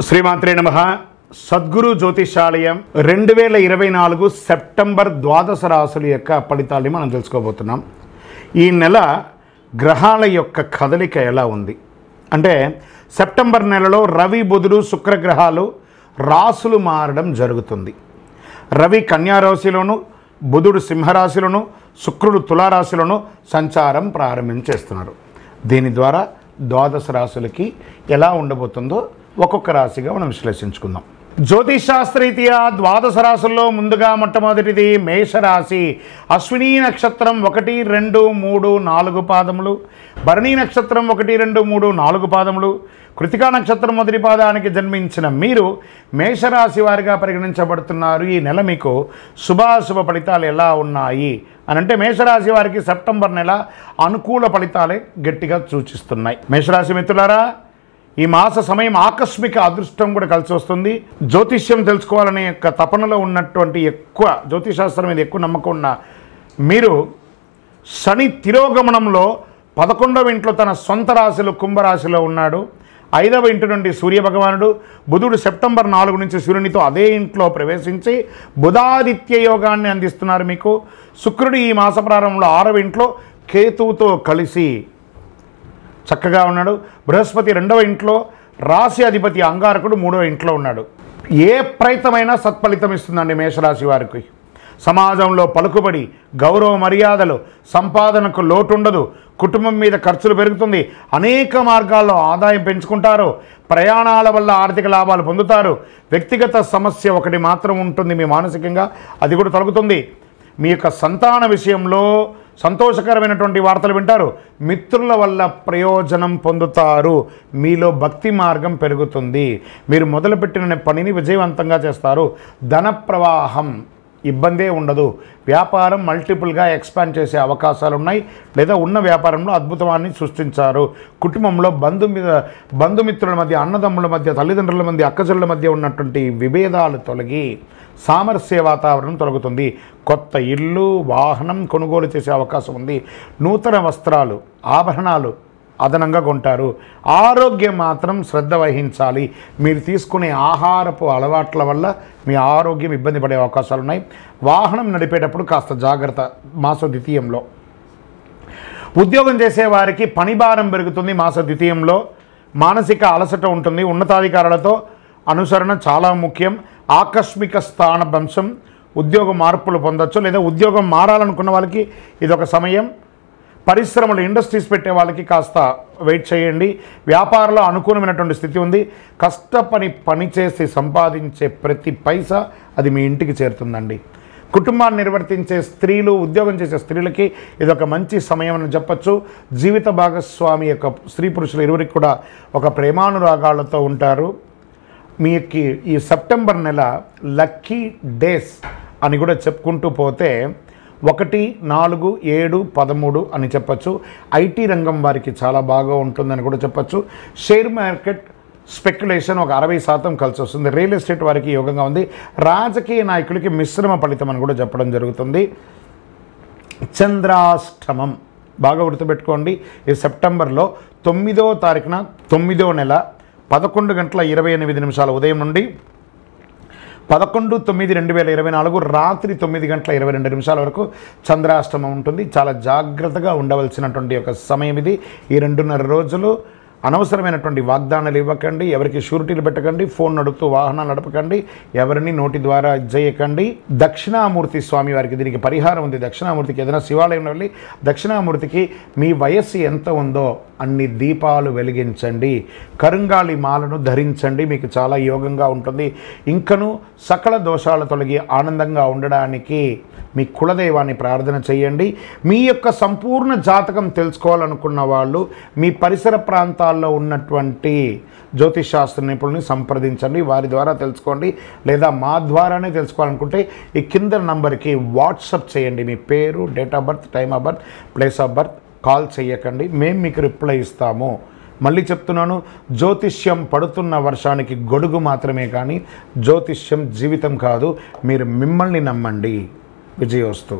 శ్రీమాత్రే నమః. సద్గురు జ్యోతిషాలయం 2024 సెప్టెంబర్ ద్వాదశ రాశుల యొక్క ఫలితాన్ని మనం తెలుసుకోబోతున్నాం. ఈ నెల గ్రహాల యొక్క కదలిక ఎలా ఉంది అంటే సెప్టెంబర్ నెలలో రవి బుధుడు శుక్రగ్రహాలు రాశులు మారడం జరుగుతుంది. రవి కన్యారాశిలోను, బుధుడు సింహరాశిలోను, శుక్రుడు తులారాశిలోను సంచారం ప్రారంభించేస్తున్నారు. దీని ద్వారా ద్వాదశ రాశులకి ఎలా ఉండబోతుందో ఒక్కొక్క రాశిగా మనం విశ్లేషించుకుందాం. జ్యోతిషాస్త్రరీత్యా ద్వాదశ రాశుల్లో ముందుగా మొట్టమొదటిది మేషరాశి. అశ్విని నక్షత్రం 1, 2, 3, 4 పాదములు, భరణి నక్షత్రం 1, 2, 3, 4 పాదములు, కృతికా నక్షత్రం మొదటి పాదానికి జన్మించిన మీరు మేషరాశి వారిగా పరిగణించబడుతున్నారు. ఈ నెల మీకు శుభాశుభ ఫలితాలు ఎలా ఉన్నాయి అని అంటే మేషరాశి వారికి సెప్టెంబర్ నెల అనుకూల ఫలితాలే గట్టిగా సూచిస్తున్నాయి. మేషరాశి మిత్రులారా, ఈ మాస సమయం ఆకస్మిక అదృష్టం కూడా కలిసి వస్తుంది. జ్యోతిష్యం తెలుసుకోవాలనే యొక్క తపనలో ఉన్నటువంటి ఎక్కువ జ్యోతిషాస్త్రం మీద ఎక్కువ నమ్మకం ఉన్న మీరు శని తిరోగమనంలో 11వ ఇంట్లో తన సొంత రాశిలో కుంభరాశిలో ఉన్నాడు. 5వ ఇంటి నుండి సూర్యభగవానుడు, బుధుడు సెప్టెంబర్ 4 నుంచి సూర్యునితో అదే ఇంట్లో ప్రవేశించి బుధాదిత్య యోగాన్ని అందిస్తున్నారు మీకు. శుక్రుడు ఈ మాస ప్రారంభంలో 6వ ఇంట్లో కేతువుతో కలిసి చక్కగా ఉన్నాడు. బృహస్పతి 2వ ఇంట్లో, రాశి అధిపతి అంగారకుడు 3వ ఇంట్లో ఉన్నాడు. ఏ ప్రయత్నమైనా సత్ఫలితం ఇస్తుందండి మేషరాశి వారికి. సమాజంలో పలుకుబడి, గౌరవ మర్యాదలు, సంపాదనకు లోటు ఉండదు. కుటుంబం మీద ఖర్చులు పెరుగుతుంది. అనేక మార్గాల్లో ఆదాయం పెంచుకుంటారు. ప్రయాణాల వల్ల ఆర్థిక లాభాలు పొందుతారు. వ్యక్తిగత సమస్య ఒకటి మాత్రం ఉంటుంది మీ మానసికంగా, అది కూడా తొలగుతుంది. మీ యొక్క సంతాన విషయంలో సంతోషకరమైనటువంటి వార్తలు వింటారు. మిత్రుల వల్ల ప్రయోజనం పొందుతారు. మీలో భక్తి మార్గం పెరుగుతుంది. మీరు మొదలుపెట్టిన పనిని విజయవంతంగా చేస్తారు. ధన ప్రవాహం ఇబ్బందే ఉండదు. వ్యాపారం మల్టిపుల్గా ఎక్స్పాండ్ చేసే అవకాశాలు ఉన్నాయి, లేదా ఉన్న వ్యాపారంలో అద్భుతాన్ని సృష్టించారు. కుటుంబంలో బంధుమిత్రుల మధ్య, అన్నదమ్ముల మధ్య, తల్లిదండ్రుల మధ్య, అక్కచెల్లెల మధ్య ఉన్నటువంటి విభేదాలు తొలగి సామరస్య వాతావరణం తొలగుతుంది. కొత్త ఇల్లు, వాహనం కొనుగోలు చేసే అవకాశం ఉంది. నూతన వస్త్రాలు, ఆభరణాలు అదనంగా కొంటారు. ఆరోగ్యం మాత్రం శ్రద్ధ వహించాలి. మీరు తీసుకునే ఆహారపు అలవాట్ల వల్ల మీ ఆరోగ్యం ఇబ్బంది పడే అవకాశాలు ఉన్నాయి. వాహనం నడిపేటప్పుడు కాస్త జాగ్రత్త. మాస ద్వితీయంలో ఉద్యోగం చేసేవారికి పని భారం పెరుగుతుంది. మాస ద్వితీయంలో మానసిక అలసట ఉంటుంది. ఉన్నతాధికారులతో అనుసరణ చాలా ముఖ్యం. ఆకస్మిక స్థానభంశం, ఉద్యోగ మార్పులు పొందొచ్చు, లేదా ఉద్యోగం మారాలనుకున్న వాళ్ళకి ఇదొక సమయం. పరిశ్రమలు, ఇండస్ట్రీస్ పెట్టే వాళ్ళకి కాస్త వెయిట్ చేయండి. వ్యాపారంలో అనుకూలమైనటువంటి స్థితి ఉంది. పని చేసి సంపాదించే ప్రతి పైసా అది మీ ఇంటికి చేరుతుందండి. కుటుంబాన్ని నిర్వర్తించే స్త్రీలు, ఉద్యోగం చేసే స్త్రీలకి ఇదొక మంచి సమయం అని చెప్పచ్చు. జీవిత భాగస్వామి యొక్క స్త్రీ పురుషులు ఇరువురికి కూడా ఒక ప్రేమానురాగాలతో ఉంటారు. మీకు ఈ సెప్టెంబర్ నెల లక్కీ డేస్ అని కూడా చెప్పుకుంటూ పోతే 1, 4, 7, 13 అని చెప్పచ్చు. ఐటీ రంగం వారికి చాలా బాగా ఉంటుందని కూడా చెప్పచ్చు. షేర్ మార్కెట్ స్పెక్యులేషన్ ఒక 60% కలిసి వస్తుంది. రియల్ ఎస్టేట్ వారికి యోగంగా ఉంది. రాజకీయ నాయకులకి మిశ్రమ ఫలితం అని కూడా చెప్పడం జరుగుతుంది. చంద్రాష్టమం బాగా గుర్తుపెట్టుకోండి. ఈ సెప్టెంబర్లో 9వ తారీఖున 9వ నెల 11:28 ఉదయం నుండి 11/9/2024 రాత్రి 9:22 వరకు చంద్రాష్టమం ఉంటుంది. చాలా జాగ్రత్తగా ఉండవలసినటువంటి ఒక సమయం ఇది. ఈ 2.5 రోజులు అనవసరమైనటువంటి వాగ్దానాలు ఇవ్వకండి. ఎవరికి షూరిటీలు పెట్టకండి. ఫోన్ నడుపుతూ వాహనాలు నడపకండి. ఎవరిని నోటి ద్వారా చేయకండి. దక్షిణామూర్తి స్వామి వారికి దీనికి పరిహారం ఉంది. దక్షిణామూర్తికి ఏదైనా శివాలయంలో వెళ్ళి దక్షిణామూర్తికి మీ వయస్సు ఎంత ఉందో అన్ని దీపాలు వెలిగించండి. కరుంగాళి మాలను ధరించండి. మీకు చాలా యోగంగా ఉంటుంది. ఇంకను సకల దోషాలు తొలగి ఆనందంగా ఉండడానికి మీ కులదైవాన్ని ప్రార్థన చేయండి. మీ యొక్క సంపూర్ణ జాతకం తెలుసుకోవాలనుకున్న వాళ్ళు మీ పరిసర ప్రాంతాల్లో ఉన్నటువంటి జ్యోతిషాస్త్ర నిపుణుల్ని సంప్రదించండి. వారి ద్వారా తెలుసుకోండి. లేదా మా ద్వారానే తెలుసుకోవాలనుకుంటే ఈ కింద నంబర్కి వాట్సాప్ చేయండి. మీ పేరు, date of birth, time of birth, place of birth call చేయకండి. మేము మీకు రిప్లై ఇస్తాము. మళ్ళీ చెప్తున్నాను, జ్యోతిష్యం పడుతున్న వర్షానికి గొడుగు మాత్రమే కానీ జ్యోతిష్యం జీవితం కాదు. మీరు మిమ్మల్ని నమ్మండి. విజయోస్తు.